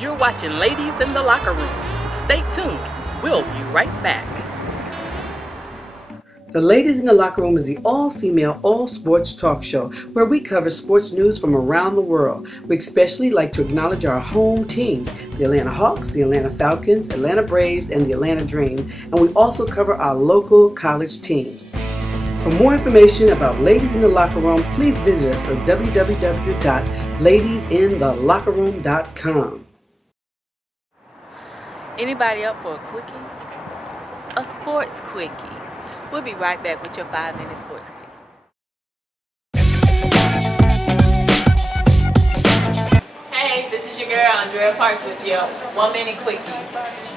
You're watching Ladies in the Locker Room. Stay tuned. We'll be right back. The Ladies in the Locker Room is the all-female, all-sports talk show where we cover sports news from around the world. We especially like to acknowledge our home teams, the Atlanta Hawks, the Atlanta Falcons, Atlanta Braves, and the Atlanta Dream, and we also cover our local college teams. For more information about Ladies in the Locker Room, please visit us at www.ladiesinTheLockerRoom.com. Anybody up for a quickie? A sports quickie. We'll be right back with your 5-minute sports quickie. Hey, this is your girl Andrea Parks with your 1-minute quickie.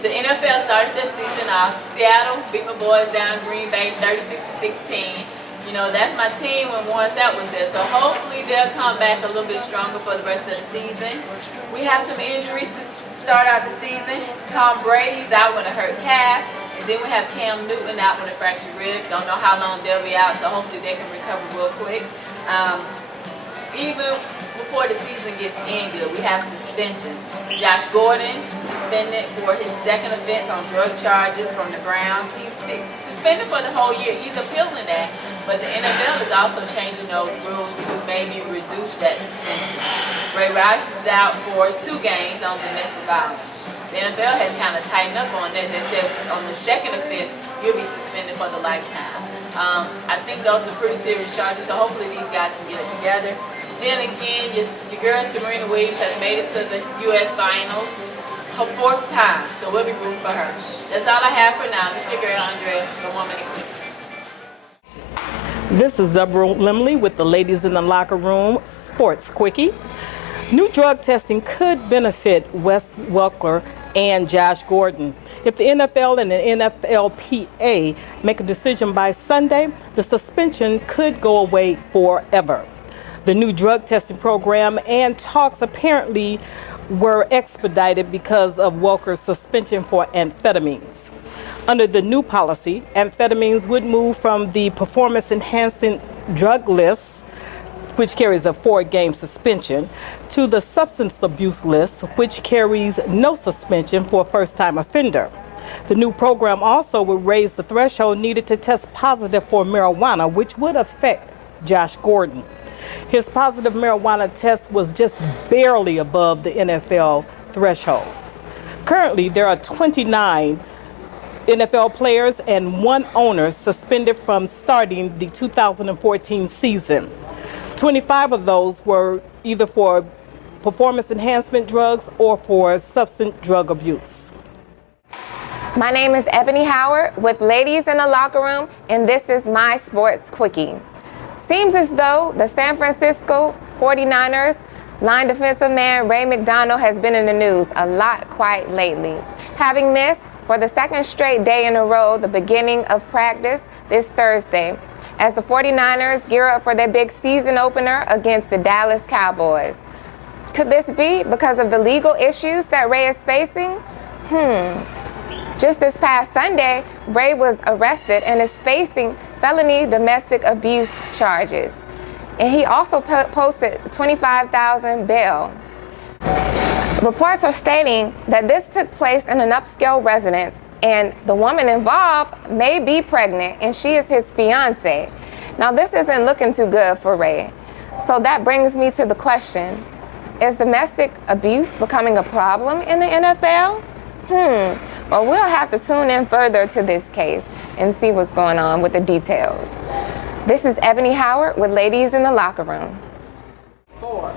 The NFL started their season off. Seattle beat my boys down Green Bay 36-16. You know, that's my team when Warren Sapp was there. So hopefully they'll come back a little bit stronger for the rest of the season. We have some injuries to start out the season. Tom Brady's out with a hurt calf. And then we have Cam Newton out with a fractured rib. Don't know how long they'll be out, so hopefully they can recover real quick. Even before the season gets ended, we have suspensions. Josh Gordon suspended for his second offense on drug charges from the Browns. He's suspended for the whole year. He's appealing that, but the NFL is also changing those rules to maybe reduce that suspension. Ray Rice is out for 2 games on domestic violence. The NFL has kind of tightened up on that. They said on the second offense, you'll be suspended for the lifetime. I think those are pretty serious charges, so hopefully these guys can get it together. Then again, your girl Serena Williams has made it to the U.S. Finals, her 4th time, so we'll be rooting for her. That's all I have for now. This is your girl Andrea, the 1-minute quickie. This is Zebra Limley with the Ladies in the Locker Room Sports Quickie. New drug testing could benefit Wes Welker and Josh Gordon. If the NFL and the NFLPA make a decision by Sunday, the suspension could go away forever. The new drug testing program and talks apparently were expedited because of Welker's suspension for amphetamines. Under the new policy, amphetamines would move from the performance-enhancing drug list, which carries a 4-game suspension, to the substance abuse list, which carries no suspension for a first-time offender. The new program also would raise the threshold needed to test positive for marijuana, which would affect Josh Gordon. His positive marijuana test was just barely above the NFL threshold. Currently, there are 29 NFL players and 1 owner suspended from starting the 2014 season. 25 of those were either for performance enhancement drugs or for substance drug abuse. My name is Ebony Howard with Ladies in the Locker Room, and this is my sports quickie. Seems as though the San Francisco 49ers line defensive man Ray McDonald has been in the news a lot quite lately, having missed for the 2nd straight day in a row the beginning of practice this Thursday, as the 49ers gear up for their big season opener against the Dallas Cowboys. Could this be because of the legal issues that Ray is facing? Just this past Sunday, Ray was arrested and is facing felony domestic abuse charges. And he also posted $25,000 bail. Reports are stating that this took place in an upscale residence, and the woman involved may be pregnant, and she is his fiance. Now, this isn't looking too good for Ray. So that brings me to the question, is domestic abuse becoming a problem in the NFL? Well, we'll have to tune in further to this case and see what's going on with the details. This is Ebony Howard with Ladies in the Locker Room. 4.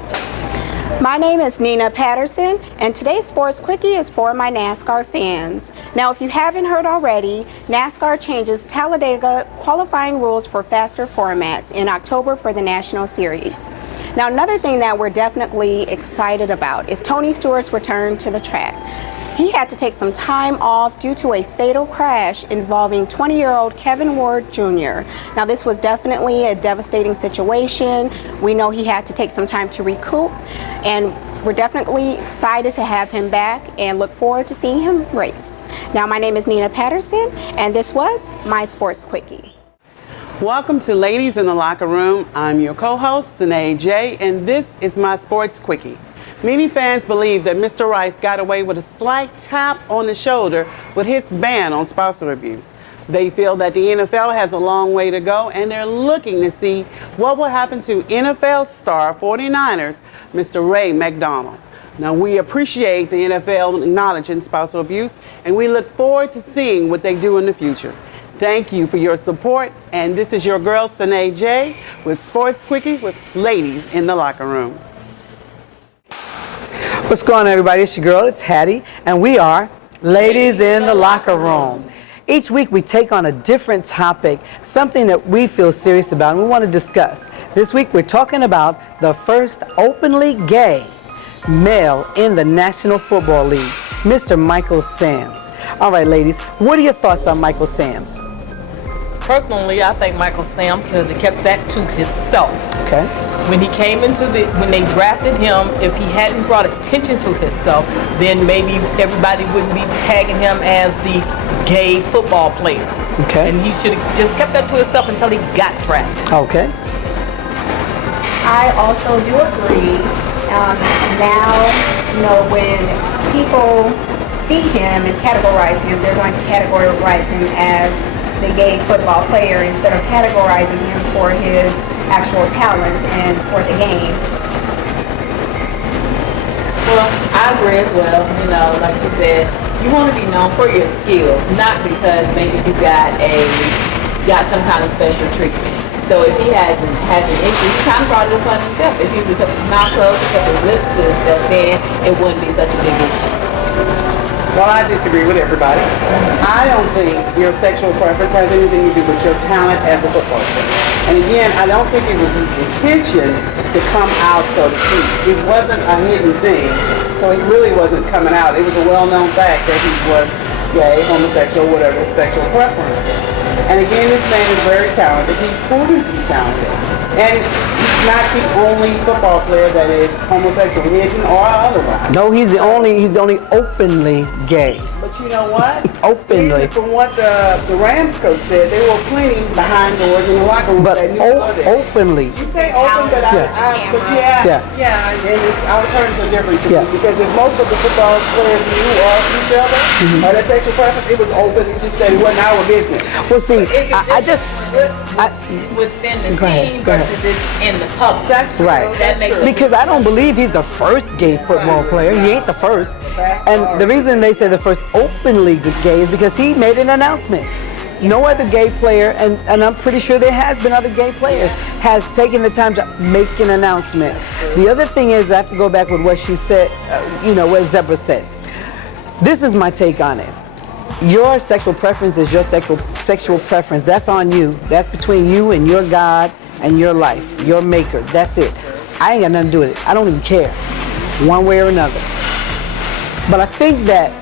My name is Nina Patterson, and today's Sports Quickie is for my NASCAR fans. Now, if you haven't heard already, NASCAR changes Talladega qualifying rules for faster formats in October for the National Series. Now, another thing that we're definitely excited about is Tony Stewart's return to the track. He had to take some time off due to a fatal crash involving 20-year-old Kevin Ward Jr. Now, this was definitely a devastating situation. We know he had to take some time to recoup, and we're definitely excited to have him back and look forward to seeing him race. Now, my name is Nina Patterson, and this was my Sports Quickie. Welcome to Ladies in the Locker Room. I'm your co-host, Sanae J, and this is my Sports Quickie. Many fans believe that Mr. Rice got away with a slight tap on the shoulder with his ban on spousal abuse. They feel that the NFL has a long way to go, and they're looking to see what will happen to NFL star 49ers, Mr. Ray McDonald. Now, we appreciate the NFL acknowledging spousal abuse, and we look forward to seeing what they do in the future. Thank you for your support, and this is your girl, Sanae J, with Sports Quickie with Ladies in the Locker Room. What's going on, everybody? It's your girl, it's Hattie, and we are Ladies in the Locker Room. Each week we take on a different topic, something that we feel serious about and we want to discuss. This week we're talking about the first openly gay male in the National Football League, Mr. Michael Samms. All right, ladies, what are your thoughts on Michael Samms? Personally, I think Michael Sam could have kept that to himself. Okay. When he came when they drafted him, if he hadn't brought attention to himself, then maybe everybody wouldn't be tagging him as the gay football player. Okay. And he should have just kept that to himself until he got drafted. Okay. I also do agree. Now, when people see him and categorize him, they're going to categorize him as the gay football player instead of categorizing him for his actual talents and for the game. Well, I agree as well. Like she said, you want to be known for your skills, not because maybe you got some kind of special treatment. So if he has an issue, he kind of brought it upon himself. If he would have kept his mouth closed and kept his lips to himself, then it wouldn't be such a big issue. Well, I disagree with everybody. I don't think your sexual preference has anything to do with your talent as a football player. And again, I don't think it was his intention to come out, so to speak. It wasn't a hidden thing, so it really wasn't coming out. It was a well-known fact that he was gay, homosexual, whatever his sexual preference was. And again, this man is very talented. He's proven to be talented. And he's not the only football player that is homosexual, hidden or otherwise. No, he's the only openly gay. But you know what? Openly. Even from what the Rams coach said, there were plenty behind doors in the locker room But that knew about it. openly. You say open, but Yeah. I was hearing the difference Yeah. because if most of the football players knew of each other or their sexual preference, it was open. It just said it wasn't our business. Well, see, Within the Go ahead, team go ahead. versus it's in the public. That's true. right. That makes a Because I don't believe he's the first gay football player. He ain't the first. And the reason they say the first openly gay is because he made an announcement. No other gay player, and I'm pretty sure there has been other gay players, has taken the time to make an announcement. The other thing is, I have to go back with what she said, what Zebra said. This is my take on it. Your sexual preference is your sexual preference. That's on you. That's between you and your God and your life, your maker. That's it. I ain't got nothing to do with it. I don't even care, one way or another. But I think that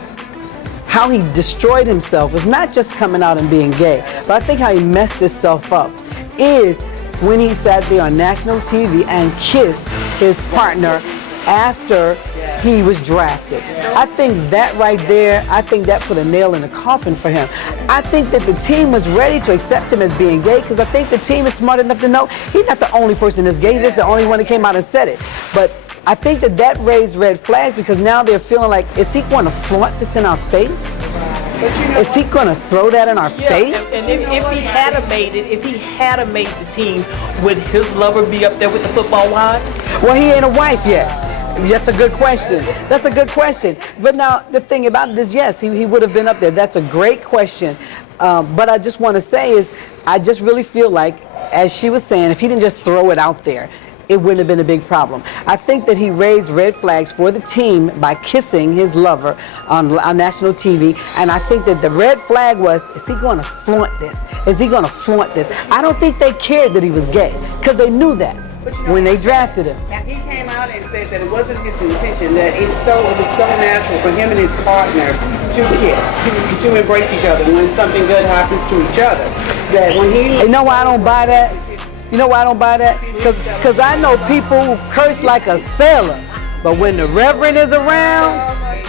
how he destroyed himself is not just coming out and being gay, but I think how he messed himself up is when he sat there on national TV and kissed his partner after he was drafted. I think that right there, I think that put a nail in the coffin for him. I think that the team was ready to accept him as being gay because I think the team is smart enough to know he's not the only person that's gay, he's just the only one that came out and said it. But I think that raised red flags because now they're feeling like, is he going to flaunt this in our face? Is he going to throw that in our face? And if he had made the team, would his lover be up there with the football wives? Well, he ain't a wife yet. That's a good question. That's a good question. But now the thing about it is, yes, he would have been up there. That's a great question. But I just want to say is, I just really feel like, as she was saying, if he didn't just throw it out there, it wouldn't have been a big problem. I think that he raised red flags for the team by kissing his lover on national TV, and I think that the red flag was, is he going to flaunt this? Is he going to flaunt this? I don't think they cared that he was gay, because they knew that when they drafted him. He came out and said that it wasn't his intention, that it was so natural for him and his partner to kiss, to embrace each other when something good happens to each other. That when he... You know why I don't buy that? You know why I don't buy that? Because I know people who curse like a sailor, but when the reverend is around,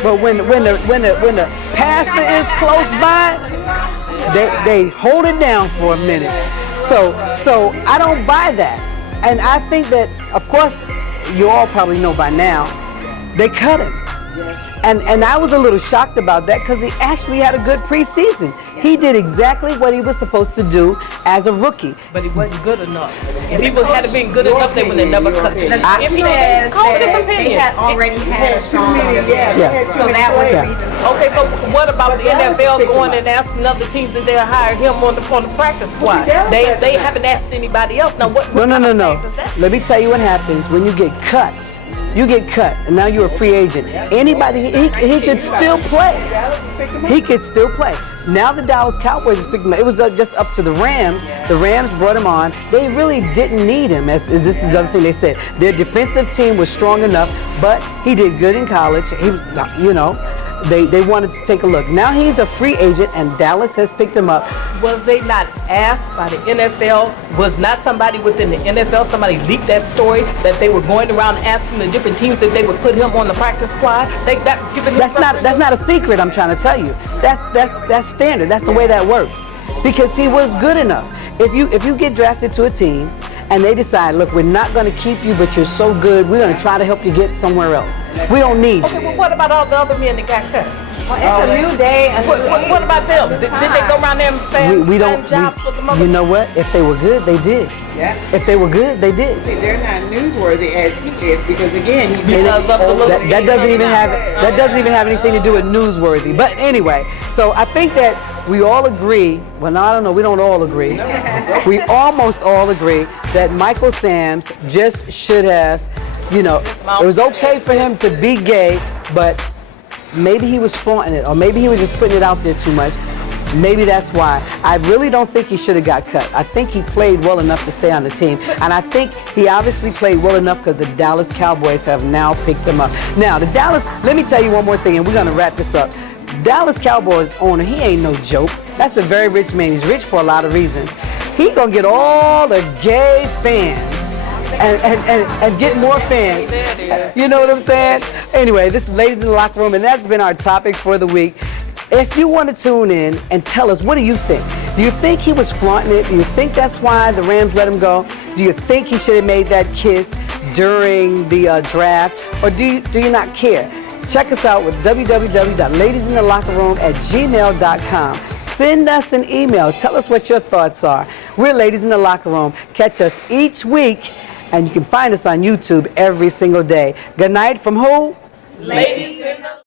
but when the pastor is close by, they hold it down for a minute. So I don't buy that. And I think that, of course, you all probably know by now, they cut him. And I was a little shocked about that because he actually had a good preseason. He did exactly what he was supposed to do as a rookie. But he wasn't good enough. If he had been good enough, they would have never cut him. If he says coach's that opinion. they had already had a strong Yeah. so that was the reason. Okay, so what about the NFL going and asking other teams that they'll hire him on the practice squad? They haven't asked anybody else. Now what No. kind of thing does that Let me tell you what happens when you get cut. You get cut, and now you're a free agent. Anybody, he could still play. He could still play. Now the Dallas Cowboys is picking him up. It was just up to the Rams. The Rams brought him on. They really didn't need him. As this is the other thing they said. Their defensive team was strong enough, but he did good in college. He was, they wanted to take a look. Now he's a free agent, and Dallas has picked him up. Was they not asked by the NFL? Was not somebody within the NFL, somebody leaked that story that they were going around asking the different teams if they would put him on the practice squad? That's not a secret. I'm trying to tell you. That's standard. That's the way that works. Because he was good enough. If you get drafted to a team and they decide, look, we're not going to keep you, but you're so good, we're going to try to help you get somewhere else. We don't need you. Okay, well, what about all the other men that got cut? Well, it's a new day. What about them? Did they go around there and find jobs for the mother? You know what? If they were good, they did. Yeah. If they were good, they did. See, they're not newsworthy as he is because again, he's That doesn't even have anything to do with newsworthy. But anyway, so I think that we all agree. Well, no, I don't know. We don't all agree. We almost all agree that Michael Sams just should have. It was okay for him to be gay, but maybe he was flaunting it, or maybe he was just putting it out there too much. Maybe that's why. I really don't think he should have got cut. I think he played well enough to stay on the team. And I think he obviously played well enough because the Dallas Cowboys have now picked him up. Now, let me tell you one more thing, and we're going to wrap this up. Dallas Cowboys owner, he ain't no joke. That's a very rich man. He's rich for a lot of reasons. He going to get all the gay fans and get more fans. You know what I'm saying? Anyway, this is Ladies in the Locker Room, and that's been our topic for the week. If you want to tune in and tell us, what do you think? Do you think he was flaunting it? Do you think that's why the Rams let him go? Do you think he should have made that kiss during the draft? Or do you not care? Check us out with www.ladiesinthelockerroom@gmail.com. Send us an email. Tell us what your thoughts are. We're Ladies in the Locker Room. Catch us each week, and you can find us on YouTube every single day. Good night from who? Ladies in the